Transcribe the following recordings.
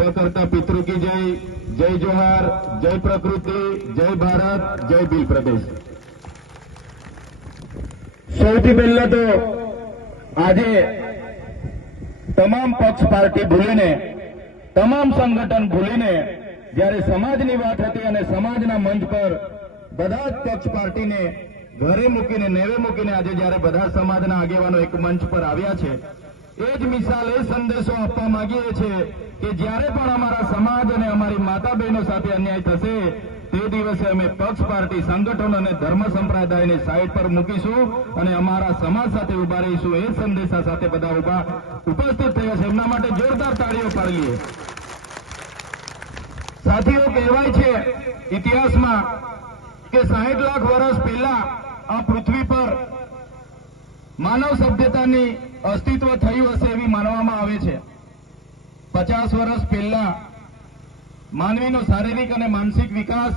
સ્વકર્તા પિતૃ કી જય જય જોહાર, જય પ્રકૃતિ, જય ભારત, જય બિલ પ્રદેશ. સૌથી પહેલા તો આજે તમામ પક્ષ પાર્ટી ભૂલીને, તમામ સંગઠન ભૂલીને, જ્યારે સમાજની વાત હતી અને સમાજના મંચ પર બધા જ પક્ષ પાર્ટીને ઘરે મૂકીને, નેવે મૂકીને આજે જ્યારે બધા સમાજના આગેવાનો એક મંચ પર આવ્યા છે એ જ મિસાલ એ સંદેશો આપવા માંગીએ છીએ કે જ્યારે પણ અમારા સમાજ અને અમારી માતા બહેનો સાથે અન્યાય થશે, તે દિવસે અમે પક્ષ, પાર્ટી, સંગઠન અને ધર્મ સંપ્રદાયને સાઈડ પર મૂકીશું અને અમારા સમાજ સાથે ઊભા રહીશું. એ સંદેશા સાથે બધા ઊભા ઉપસ્થિત થયા છે. એમના માટે જોરદાર તાળીઓ પાડીએ સાથીઓ, કહેવાય છે ઇતિહાસમાં કે સાહીઠ લાખ વર્ષ પહેલા આ પૃથ્વી પર માનવ સભ્યતાની અસ્તિત્વ થયું હશે એવી માનવામાં આવે છે. પચાસ વર્ષ પહેલા માનવીનો શારીરિક અને માનસિક વિકાસ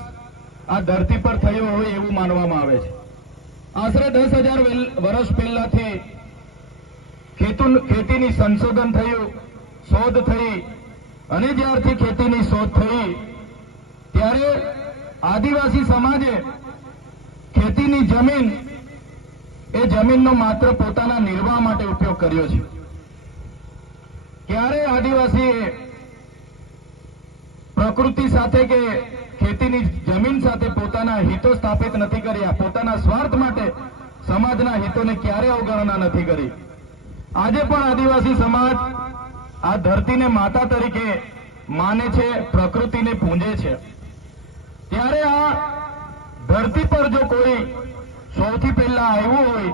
આ ધરતી પર થયો હોય એવું માનવામાં આવે છે. આશરે દસ હજાર વર્ષ પહેલાથી ખેતીની સંશોધન થયું, શોધ થઈ અને જ્યારથી ખેતીની શોધ થઈ, ત્યારે આદિવાસી સમાજે ખેતીની જમીન એ જમીનનો માત્ર પોતાના નિર્વાહ માટે ઉપયોગ કર્યો છે. ક્યારે આદિવાસીએ પ્રકૃતિ સાથે કે ખેતીની જમીન સાથે પોતાના હિતો સ્થાપિત નથી કર્યા, પોતાના સ્વાર્થ માટે સમાજના હિતોને ક્યારે અવગણના નથી કરી? આજે પણ આદિવાસી સમાજ આ ધરતીને માતા તરીકે માને છે, પ્રકૃતિને પૂંજે છે. ત્યારે આ ધરતી પર જો કોઈ સૌથી પહેલા આવ્યો હોય,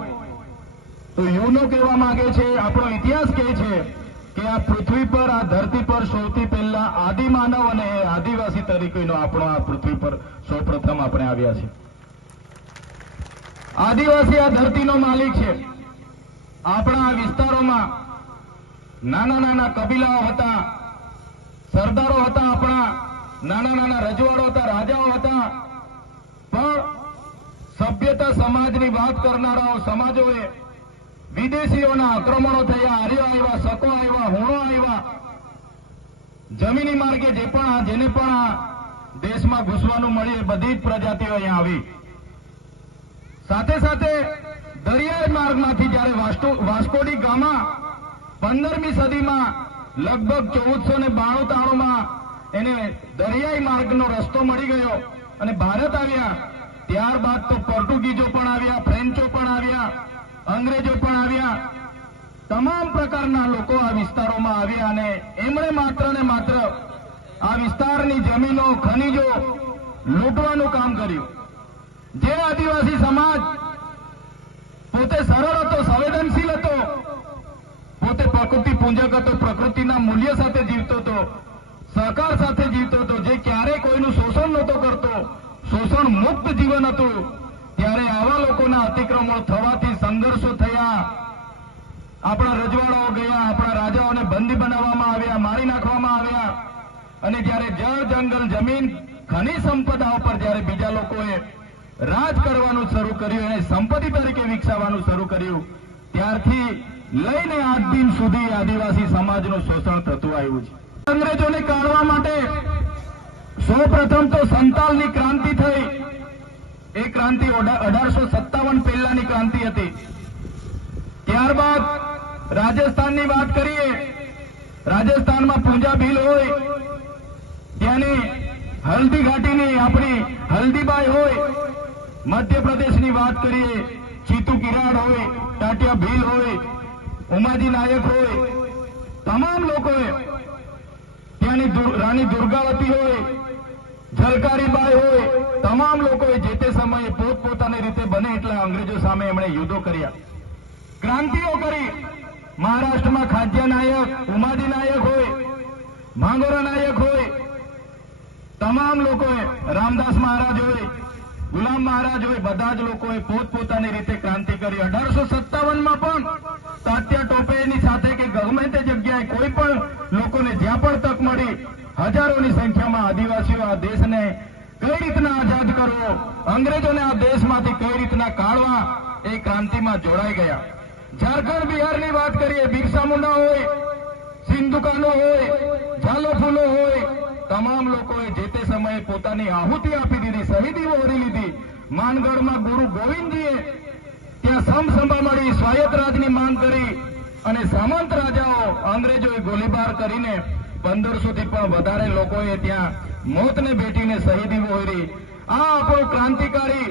તો યુનો કહેવા માંગે છે, આપણો ઇતિહાસ કહે છે કે આ પૃથ્વી પર, આ ધરતી પર સૌથી પહેલા આદિમાનવ અને આદિવાસી તરીકેનો આપણો આ પૃથ્વી પર સૌપ્રથમ આપણે આવ્યા છે આદિવાસી આ ધરતીનો માલિક છે. આપણા આ વિસ્તારોમાં નાના નાના કબીલાઓ હતા, સરદારો હતા આપણા, નાના નાના રજવાડો હતા, રાજાઓ હતા. પણ સભ્યતા સમાજની વાત કરનારાઓ સમાજોએ વિદેશીઓના આક્રમણો થયા આર્યો આવ્યા શકો આવ્યા, હુણો આવ્યા. જમીની માર્ગે જે પણ જેને પણ આ દેશમાં ઘૂસવાનું મળ્યું એ બધી જ પ્રજાતિઓ અહીંયા આવી. સાથે સાથે દરિયાઈ માર્ગમાંથી જ્યારે વાસ્કો વાસ્કોડી ગામા પંદરમી સદીમાં લગભગ ચૌદસો ને બાણું તાણુંમાં એને દરિયાઈ માર્ગનો રસ્તો મળી ગયો અને ભારત આવ્યા. ત્યારબાદ તો પોર્ટુગીઝો પણ આવ્યા, ફ્રેન્ચો પણ આવ્યા, અંગ્રેજો પણ આવ્યા. તમામ પ્રકારના લોકો આ વિસ્તારોમાં આવ્યા અને એમણે માત્ર ને માત્ર આ વિસ્તારની જમીનો, ખનીજો લૂંટવાનું કામ કર્યું. જે આદિવાસી સમાજ પોતે સરળ હતો, સંવેદનશીલ હતો, પોતે પ્રકૃતિ પૂંજક હતો, પ્રકૃતિના મૂલ્ય સાથે જીવતો હતો, સહકાર સાથે જીવતો હતો, જે ક્યારેય કોઈનું શોષણ નહોતો કરતો શોષણ મુક્ત જીવન હતું. ત્યારે આવા લોકોના અતિક્રમણો થવાથી સંઘર્ષો થયા. આપણા રજવાડાઓ ગયા, આપણા રાજાઓને બંદી બનાવવામાં આવ્યા, મારી નાખવામાં આવ્યા. અને જ્યારે જળ, જંગલ, જમીન, ખનિજ સંપદાઓ પર જ્યારે બીજા લોકોએ રાજ કરવાનું શરૂ કર્યું, એને સંપત્તિ તરીકે વિકસાવવાનું શરૂ કર્યું, ત્યારથી લઈને આજ દિન સુધી આદિવાસી સમાજનું શોષણ થતું આવ્યું છે. અંગ્રેજોને કાઢવા માટે સૌ પ્રથમ તો સંતાલની ક્રાંતિ થઈ. એ ક્રાંતિ અઢારસો સત્તાવન પહેલાની ક્રાંતિ હતી. ત્યારબાદ રાજસ્થાનની વાત કરીએ, રાજસ્થાનમાં પૂંજા ભીલ હોય, ત્યાંની હલ્દી ઘાટીની આપણી હલ્દીબાઈ હોય, મધ્યપ્રદેશની વાત કરીએ, ચીતુ કિરાડ હોય, ટાટિયા ભીલ હોય, ઉમાજી નાયક હોય, તમામ લોકોએ ત્યાંની રાણી દુર્ગાવતી હોય ઝલકારીબાઈ હોય, તમામ લોકોએ જે તે સમયે પોતપોતાની રીતે બને એટલા અંગ્રેજો સામે એમણે યુદ્ધો કર્યા. ક્રાંતિઓ કરી. મહારાષ્ટ્રમાં ખાદ્ય નાયક ઉમાજી નાયક હોય, માંગોરા નાયક હોય. તમામ લોકોએ, રામદાસ મહારાજ હોય, ગુલામ મહારાજ હોય, બધા જ લોકોએ પોતપોતાની રીતે ક્રાંતિ કરી. અઢારસો સત્તાવનમાં પણ તાત્યા ટોપેની સાથે કે ગમે તે જગ્યાએ કોઈ પણ લોકોને જ્યાં પણ તક મળી હજારોની સંખ્યામાં આદિવાસીઓ આ દેશને કઈ રીતના આઝાદ કરવો? અંગ્રેજોને આ દેશમાંથી કઈ રીતના કાઢવા? એ ક્રાંતિમાં જોડાઈ ગયા. ઝારખંડ બિહારની વાત કરીએ, બિરસા મુંડા હોય, સિંધુકાનો હોય, ઝાલો ફૂલો હોય, તમામ લોકોએ જે તે સમયે પોતાની આહુતિ આપી દીધી, શહીદીઓ વરી લીધી. માનગઢમાં ગુરુ ગોવિંદજીએ ત્યાં સમસંભા મળી, સ્વાયત્ત રાજની માંગ કરી અને સામંત રાજાઓ અંગ્રેજોએ ગોળીબાર કરીને પંદરસો થી પણ વધારે લોકોએ ત્યાં મોતને ભેટીને શહીદી વહોરી આ આપણો ક્રાંતિકારી,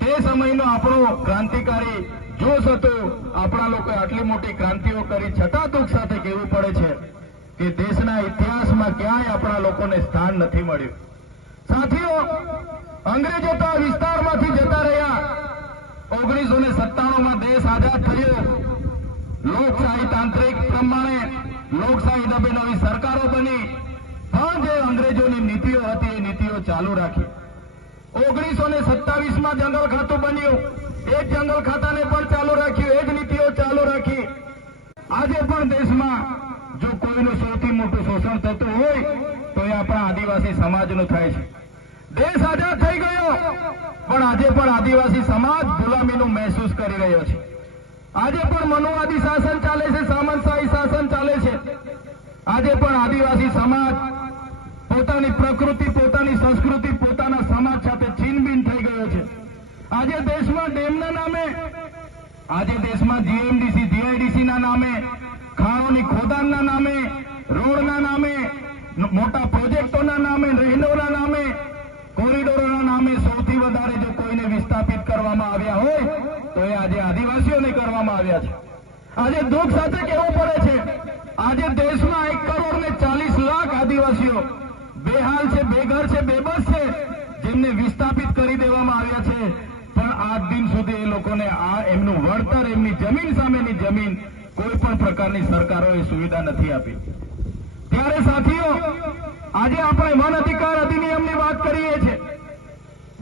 તે સમયનો આપણો ક્રાંતિકારી જોશ હતો. આપણા લોકોએ આટલી મોટી ક્રાંતિઓ કરી. છતાં દુઃખ સાથે કહેવું પડે છે કે દેશના ઇતિહાસમાં ક્યાંય આપણા લોકોને સ્થાન નથી મળ્યું. સાથીઓ, અંગ્રેજો તો આ વિસ્તારમાંથી જતા રહ્યા. ઓગણીસો ને સત્તાણું માં દેશ આઝાદ થયો. લોકશાહી તાંત્રિક પ્રમાણે લોકશાહી દબે નવી સરકારો બની. પણ જે અંગ્રેજોની નીતિઓ હતી, એ નીતિઓ ચાલુ રાખી. ઓગણીસો ને સત્તાવીસમાં જંગલ ખાતું બન્યું. એ જંગલ ખાતાને પણ ચાલુ રાખ્યું, એ જ નીતિઓ ચાલુ રાખી. આજે પણ દેશમાં જો કોઈનું સૌથી મોટું શોષણ થતું હોય, તો એ આપણા આદિવાસી સમાજનું થાય છે. દેશ આઝાદ થઈ ગયો, પણ આજે પણ આદિવાસી સમાજ ગુલામીનું મહેસૂસ કરી રહ્યો છે. આજે પણ મનોવાદી શાસન ચાલે છે, સામંતશાહી શાસન ચાલે છે. આજે પણ આદિવાસી સમાજ પોતાની પ્રકૃતિ, પોતાની સંસ્કૃતિ, પોતાના સમાજ સાથે છીનબીન થઈ ગયો છે. આજે દેશમાં ડેમના નામે, આજે દેશમાં જીએમડીસી જીઆઈડીસી ના નામે, ખાણોની ખોદાણના નામે, રોડના નામે, મોટા પ્રોજેક્ટોના નામે રહેલોના નામે કોરિડોરોના નામે સૌથી વધારે જો કોઈને વિસ્થાપિત કરવામાં આવ્યા હોય, તો એ આજે આદિવાસીઓને કરવામાં આવ્યા છે. આજે દુઃખ સાથે કહેવું પડે છે, આજે દેશમાં એક કરોડ ને ચાલીસ લાખ આદિવાસીઓ બેહાલ છે, બેઘર છે, બેબસ છે, જેમને વિસ્થાપિત કરી દેવામાં આવ્યા છે. પણ આજ દિન સુધી એ લોકોને આ એમનું વળતર, એમની જમીન સામેની જમીન કોઈ પણ પ્રકારની સરકારોએ સુવિધા નથી આપી. ત્યારે સાથીઓ આજે આપણે વન અધિકાર અધિનિયમની વાત કરીએ છીએ.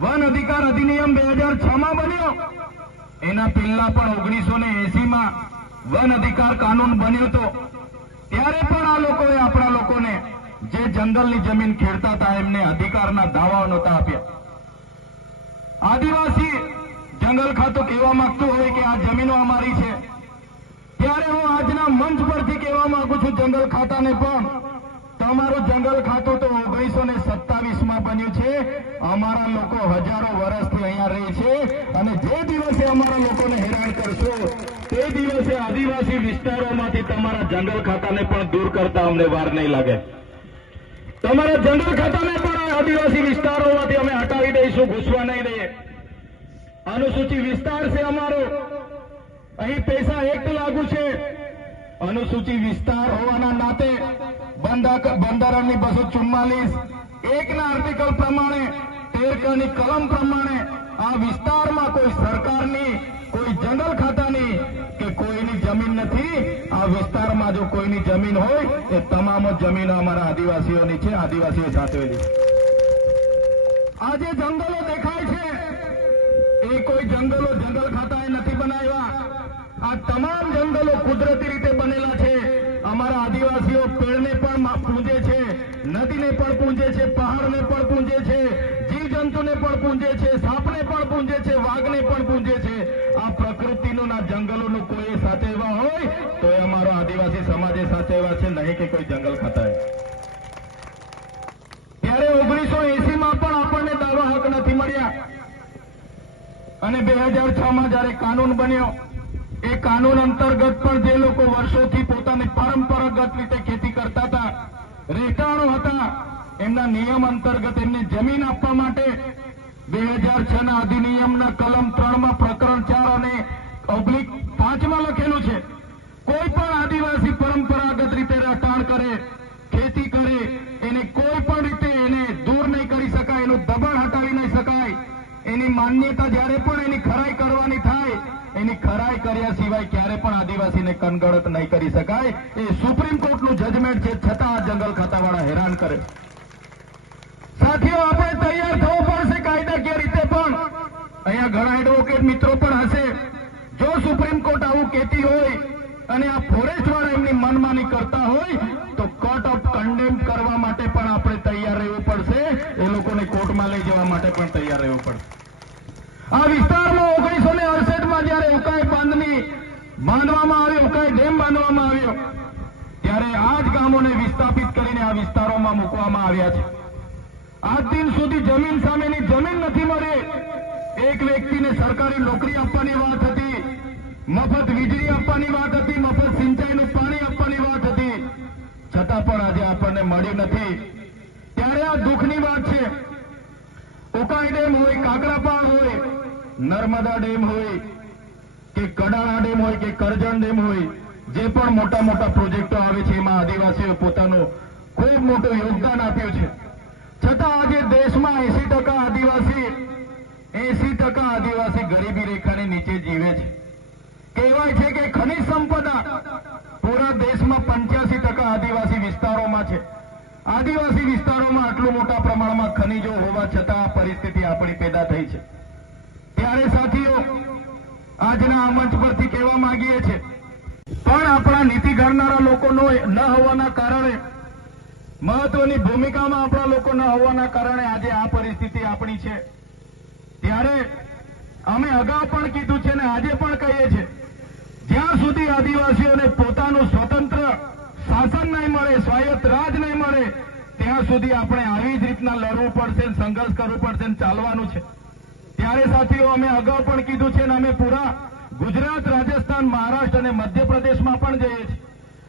વન અધિકાર અધિનિયમ બે હજાર છ માં બન્યો. એના પહેલા પણ ઓગણીસો ને એસી વન અધિકાર કાનૂન બન્યો હતો. ત્યારે પણ આ લોકોએ આપણા લોકોને જે જંગલની જમીન ખેડતા હતા, એમને અધિકારના દાવાઓ નહોતા આપ્યા. આદિવાસી જંગલ ખાતું કહેવા માંગતું હોય કે આ જમીનો અમારી છે. ત્યારે હું આજના મંચ પરથી કહેવા માંગુ છું, જંગલ ખાતાને પણ તમારું જંગલ ખાતું તો ઓગણીસો ને સત્તાવીસમાં બન્યું છે. અમારા લોકો હજારો વર્ષથી અહીંયા રહે છે અને જે દિવસે અમારા લોકોને હેરાન કરશો, તે દિવસે આદિવાસી વિસ્તારોમાંથી તમારા જંગલ ખાતાને પણ દૂર કરતા અમને વાર નહીં લાગે. તમારા જંગલ ખાતાને પણ આદિવાસી વિસ્તારોમાંથી અમે હટાવી દઈશું, ઘૂસવા નહીં દઈએ. અનુસૂચિત વિસ્તાર છે અમારો. અહીં પૈસા એક લાગુ છે. અનુસૂચિત વિસ્તાર હોવાના નાતે બંધારણની બસો ચુમ્માલીસ. એકના આર્ટિકલ પ્રમાણે, તેરકની કલમ પ્રમાણે આ વિસ્તારમાં કોઈ સરકારની, કોઈ જંગલ ખાતાની કે કોઈની જમીન નથી. આ વિસ્તારમાં જો કોઈની જમીન હોય, એ તમામ જમીન અમારા આદિવાસીઓની છે, આદિવાસીઓ સાચવેલી આજે જંગલો દેખાય છે. એ કોઈ જંગલો જંગલ ખાતાએ નથી બનાવ્યા. આ તમામ જંગલો કુદરતી રીતે બનેલા છે. અમારા આદિવાસીઓ પણ પૂજે છે. નદીને પણ પૂજે છે, પહાડને પણ પૂજે છે, જીવજંતુને પણ પૂજે છે, સાપને પણ પૂજે છે, વાઘને પણ પૂજે છે. આ પ્રકૃતિનું ના જંગલોનું કોઈ સાચવવા હોય, તો એ અમારો આદિવાસી સમાજે સાચવવા છે, નહીં કે કોઈ જંગલ ખતાય ત્યારે ઓગણીસો એસી માં પણ આપણને દાવા હક નથી મળ્યા. અને બે હજાર છ માં જયારે કાનૂન બન્યો એ કાનૂન અંતર્ગત પણ જે લોકો વર્ષોથી પોતાની પરંપરાગત રીતે ખેતી કરતા હતા રેટાણો હતા, એમના નિયમ અંતર્ગત એમને જમીન આપવા માટે બે હજાર છ ના અધિનિયમના કલમ ત્રણમાં પ્રકરણ ચાર અને ઓબ્લિક પાંચમાં લખેલું છે, કોઈ પણ આદિવાસી પરંપરાગત રીતે રહેઠાણ કરે, ખેતી કરે, એને કોઈ પણ રીતે એને દૂર નહીં કરી શકાય, એનું દબાણ હટાવી નહીં શકાય, એની માન્યતા જ્યારે પણ એની ખરાઈ કરવાની થાય ખરાઈ કર્યા સિવાય ક્યારે પણ આદિવાસીને કનગણત નહીં કરી શકાય. એ સુપ્રીમ કોર્ટનું જજમેન્ટ છે, છતાં આ જંગલ ખાતાવાળા હેરાન કરે. સાથીઓ, આપણે તૈયાર થવું પડશે કાયદાકીય રીતે પણ. અહીંયા ઘણા એડવોકેટ મિત્રો પણ હશે. જો સુપ્રીમ કોર્ટ આવું કહેતી હોય અને આ ફોરેસ્ટ એમની મનમાની કરતા હોય, તો કોર્ટ ઓફ કન્ડેમ કરવા માટે પણ આપણે તૈયાર રહેવું પડશે. એ લોકોને કોર્ટમાં લઈ જવા માટે પણ તૈયાર રહેવું પડશે. આ વિસ્તારમાં ઓગણીસો ને અડસઠમાં જયારે ઉકાઈ બાંધની બાંધવામાં આવ્યો ઉકાઈ ડેમ બાંધવામાં આવ્યો, ત્યારે આ જ ગામોને વિસ્થાપિત કરીને આ વિસ્તારોમાં મૂકવામાં આવ્યા છે. આજ દિન સુધી જમીન સામેની જમીન નથી મળી. એક વ્યક્તિને સરકારી નોકરી આપવાની વાત હતી, મફત વીજળી આપવાની વાત હતી, મફત સિંચાઈનું પાણી આપવાની વાત હતી. છતાં પણ આજે આપણને મળ્યું નથી. ત્યારે આ દુઃખની વાત છે. ઉકાઈ ડેમ હોય કાકરાપાળ હોય નર્મદા ડેમ હોય કે કડાણા ડેમ હોય કે કરજણ ડેમ હોય, જે પણ મોટા મોટા પ્રોજેક્ટો આવે છે, એમાં આદિવાસીઓ પોતાનું ખૂબ મોટું યોગદાન આપ્યું છે. છતાં આજે દેશમાં એસી ટકા આદિવાસી, એસી ટકા આદિવાસી ગરીબી રેખાની નીચે જીવે છે. કહેવાય છે કે ખનિજ સંપદા પૂરા દેશમાં પંચ્યાસી ટકા આદિવાસી વિસ્તારોમાં છે. આદિવાસી વિસ્તારોમાં આટલું મોટા પ્રમાણમાં ખનિજો હોવા છતાં આ પરિસ્થિતિ આપણી પેદા થઈ છે. ત્યારે સાથીઓ, આજના આ મંચ પરથી કહેવા માંગીએ છીએ, પણ આપણા નીતિ ઘડનારા લોકોનો ન હોવાના કારણે, મહત્વની ભૂમિકામાં આપણા લોકો ન હોવાના કારણે આજે આ પરિસ્થિતિ આપણી છે. ત્યારે અમે અગાઉ પણ કીધું છે ને આજે પણ કહીએ છીએ, જ્યાં સુધી આદિવાસીઓને પોતાનું સ્વતંત્ર શાસન નહીં મળે, સ્વાયત્ત રાજ નહીં મળે, ત્યાં સુધી આપણે આવી જ રીતના લડવું પડશે સંઘર્ષ કરવું પડશે ચાલવાનું છે. ત્યારે સાથીઓ, અમે અગાઉ પણ કીધું છે અને અમે પૂરા ગુજરાત, રાજસ્થાન, મહારાષ્ટ્ર અને મધ્યપ્રદેશમાં પણ જઈએ છીએ.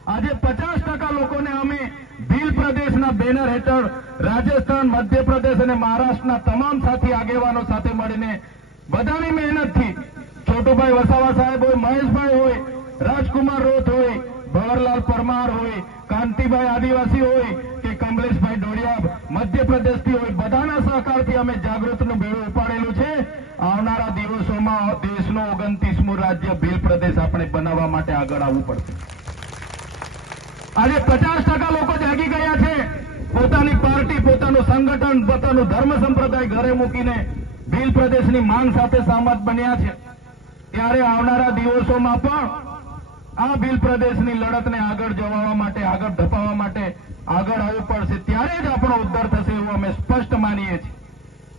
આજે પચાસ ટકા લોકોને અમે ભીલ પ્રદેશના બેનર હેઠળ રાજસ્થાન, મધ્યપ્રદેશ અને મહારાષ્ટ્રના તમામ સાથી આગેવાનો સાથે મળીને બધાની મહેનતથી છોટુભાઈ વસાવા સાહેબ હોય, મહેશભાઈ હોય, રાજકુમાર રોથ હોય, ભવરલાલ પરમાર હોય, કાંતિભાઈ આદિવાસી હોય કમલેશભાઈ ડોડિયા મધ્યપ્રદેશથી હોય બધાના સહકારથી અમે જાગૃતનું બેડું ઉપાડેલું છે. આવનારા દિવસોમાં દેશનો ઓગણત્રીસમો રાજ્ય ભીલ પ્રદેશ આપણે બનાવવા માટે આગળ આવવું પડશે. આજે પચાસ ટકા લોકો જાગી ગયા છે. પોતાની પાર્ટી, પોતાનું સંગઠન, પોતાનું ધર્મ સંપ્રદાય ઘરે મૂકીને ભીલ પ્રદેશની માંગ સાથે સહમત બન્યા છે. ત્યારે આવનારા દિવસોમાં પણ આ ભીલ પ્રદેશની લડતને આગળ જવા માટે, આગળ ધપાવવા માટે આગળ આવવું પડશે. ત્યારે જ આપણો ઉદ્ધાર થશે એવું અમે સ્પષ્ટ માનીએ છીએ.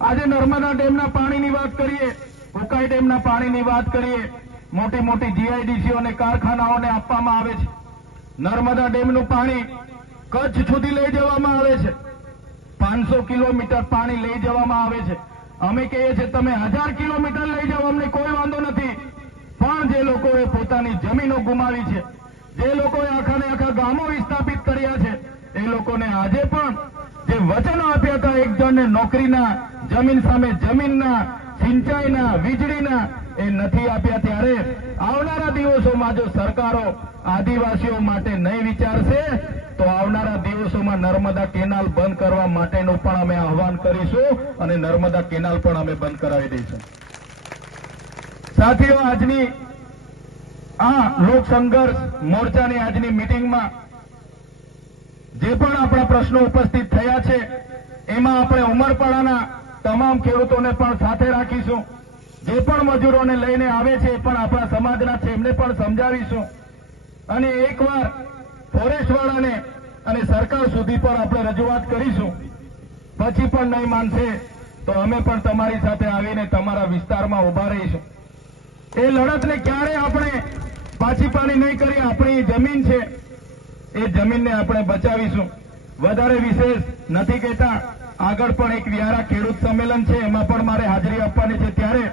આજે નર્મદા ડેમના પાણીની વાત કરીએ, ઉકાઈ ડેમના પાણીની વાત કરીએ, મોટી મોટી જીઆઈડીસીઓ અને કારખાનાઓને આપવામાં આવે છે. નર્મદા ડેમનું પાણી કચ્છ સુધી લઈ જવામાં આવે છે. પાંચસો કિલોમીટર પાણી લઈ જવામાં આવે છે. અમે કહીએ છીએ, તમે હજાર કિલોમીટર લઈ જાઓ, અમને કોઈ વાંધો નથી. પણ જે લોકોએ પોતાની જમીનો ગુમાવી છે, જે લોકોએ આખા ને આખા ગામો વિસ્થાપિત કર્યા છે એ લોકોને આજે પણ જે વચનો આપ્યા હતા એક જણને નોકરીના, જમીન સામે જમીનના, સિંચાઈના, વીજળીના, એ નથી આપ્યા ત્યારે આવનારા દિવસોમાં જો સરકારો આદિવાસીઓ માટે નહીં વિચારશે, તો આવનારા દિવસોમાં નર્મદા કેનાલ બંધ કરવા માટેનું પણ અમે આહવાન કરીશું અને નર્મદા કેનાલ પણ અમે બંધ કરાવી દઈશું. સાથીઓ, આજની આ લોક સંઘર્ષ મોરચાની આજની મિટિંગમાં જે પણ આપણા પ્રશ્નો ઉપસ્થિત થયા છે, એમાં આપણે ઉમરપાડાના તમામ ખેડૂતોને પણ સાથે રાખીશું. જે પણ મજૂરોને લઈને આવે છે, એ પણ આપણા સમાજના છે, એમને પણ સમજાવીશું. અને એકવાર ફોરેસ્ટવાળાને અને સરકાર સુધી પણ આપણે રજૂઆત કરીશું. પછી પણ નહીં માનશે, તો અમે પણ તમારી સાથે આવીને તમારા વિસ્તારમાં ઊભા રહીશું. એ લડતને ક્યારે આપણે પાછી પાણી નહીં કરી આપણી જમીન છે. એ જમીનને આપણે બચાવીશું. વધારે વિશેષ નથી કહેતા. આગળ પણ એક વ્યારા ખેડૂત સંમેલન છે, એમાં પણ મારે હાજરી આપવાની છે. ત્યારે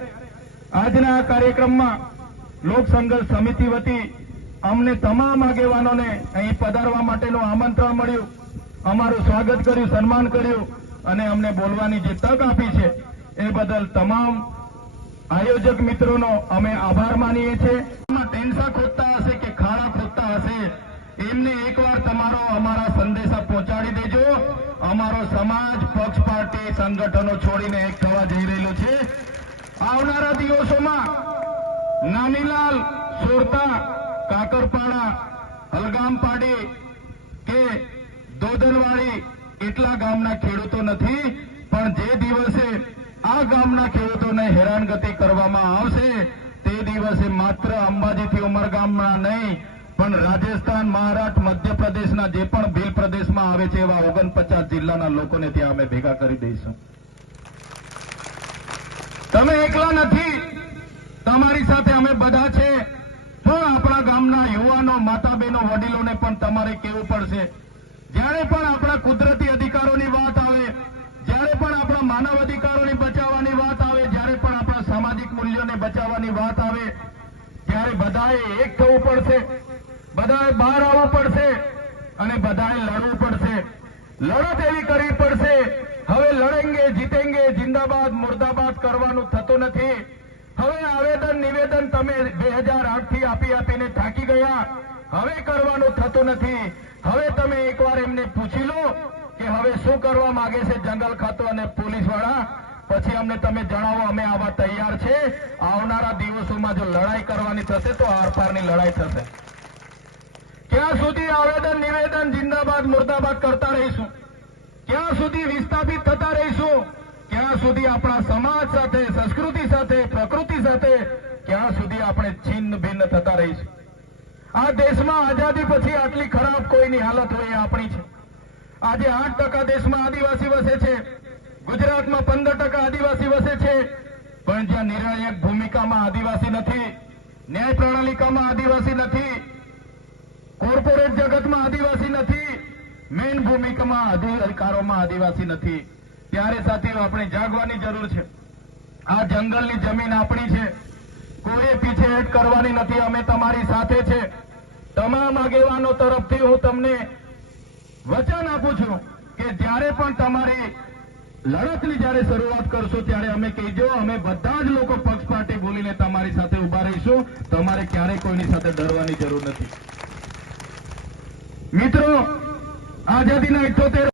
આજના આ કાર્યક્રમમાં લોક સમિતિ વતી અમને તમામ આગેવાનોને અહીં પધારવા માટેનું આમંત્રણ મળ્યું. અમારું સ્વાગત કર્યું, સન્માન કર્યું અને અમને બોલવાની જે તક આપી છે, એ બદલ તમામ આયોજક મિત્રોનો અમે આભાર માનીએ છીએ. ટેન્સા ખોદતા હશે કે ખાડા ખોદતા હશે એમને એકવાર તમારો અમારા સંદેશા પહોંચાડી દેજો. અમારો સમાજ, પક્ષ, પાર્ટી, સંગઠનો છોડીને એક થવા જઈ રહેલો છે. આવનારા દિવસોમાં નાનીલાલ, સુરતા, કાકરપાડા, હલગામપાડી કે દોદનવાડી એટલા ગામના ખેડૂતો નથી, પણ જે દિવસે આ ગામના ખેડૂતોને હેરાનગતિ કરવામાં આવશે, તે દિવસે માત્ર અંબાજીથી ઉમરગામના નહીં પણ રાજસ્થાન, મહારાષ્ટ્ર, મધ્યપ્રદેશના જે પણ ભીલ પ્રદેશમાં આવે છે એવા ઓગણપચાસ જિલ્લાના લોકોને ત્યાં અમે ભેગા કરી દઈશું. તમે એકલા નથી. તમારી સાથે અમે બધા છે. પણ આપણા ગામના યુવાનો માતા બહેનો વડીલોને પણ તમારે કહેવું પડશે. જ્યારે પણ આપણા કુદરતી અધિકારોની વાત આવે, જ્યારે પણ આપણા માનવ અધિકારોની બચાવવાની વાત આવે, જ્યારે પણ આપણા સામાજિક મૂલ્યોને બચાવવાની વાત આવે, ત્યારે બધાએ એક થવું પડશે. બધાએ બહાર આવવું પડશે અને બધાએ લડવું પડશે. લડત એવી કરવી પડશે. હવે લડેંગે, જીતેંગે, જિંદાબાદ, મુર્દાબાદ કરવાનું થતું નથી. હવે આવેદન, નિવેદન તમે બે હજાર આઠથી આપી આપીને થાકી ગયા. હવે કરવાનું થતું નથી. હવે તમે એકવાર એમને પૂછી લો કે હવે શું કરવા માંગે છે જંગલ ખાતું અને પોલીસવાળા પછી અમને તમે જણાવો, અમે આવા તૈયાર છે. આવનારા દિવસોમાં જો લડાઈ કરવાની થશે તો આરપારની લડાઈ થશે. ક્યાં સુધી આવેદન, નિવેદન જિંદાબાદ, મુર્દાબાદ કરતા રહીશું. ક્યાં સુધી વિસ્થાપિત થતા રહીશું. ક્યાં સુધી આપણા સમાજ સાથે, સંસ્કૃતિ સાથે, પ્રકૃતિ સાથે ક્યાં સુધી આપણે છિન્ન ભિન્ન થતા રહીશું. આ દેશમાં આઝાદી પછી આટલી ખરાબ કોઈની હાલત હોય એ આપણી છે. આજે આઠ ટકા દેશમાં આદિવાસી વસે છે. ગુજરાતમાં પંદર ટકા આદિવાસી વસે છે. પણ જ્યાં નિર્ણાયક ભૂમિકામાં આદિવાસી નથી, ન્યાય પ્રણાલિકામાં આદિવાસી નથી કોર્પોરેટ જગતમાં આદિવાસી નથી. મેઇન ભૂમિકામાં અધિકારોમાં આદિવાસી નથી. ત્યારે સાથીઓ, આપણે જાગવાની જરૂર છે. આ જંગલની જમીન આપણી છે. કોઈ પીછેહટ કરવાની નથી. અમે તમારી સાથે છે. તમામ આગેવાનો તરફથી હું તમને વચન આપું છું કે જ્યારે પણ તમારી લડતની જ્યારે શરૂઆત કરશો, ત્યારે અમે કહીજો, અમે બધા જ લોકો પક્ષ પાર્ટી ભૂલીને તમારી સાથે ઊભા રહીશું. તમારે ક્યારેય કોઈની સાથે ડરવાની જરૂર નથી. મિત્રો આઝાદીના ઇઠોતેર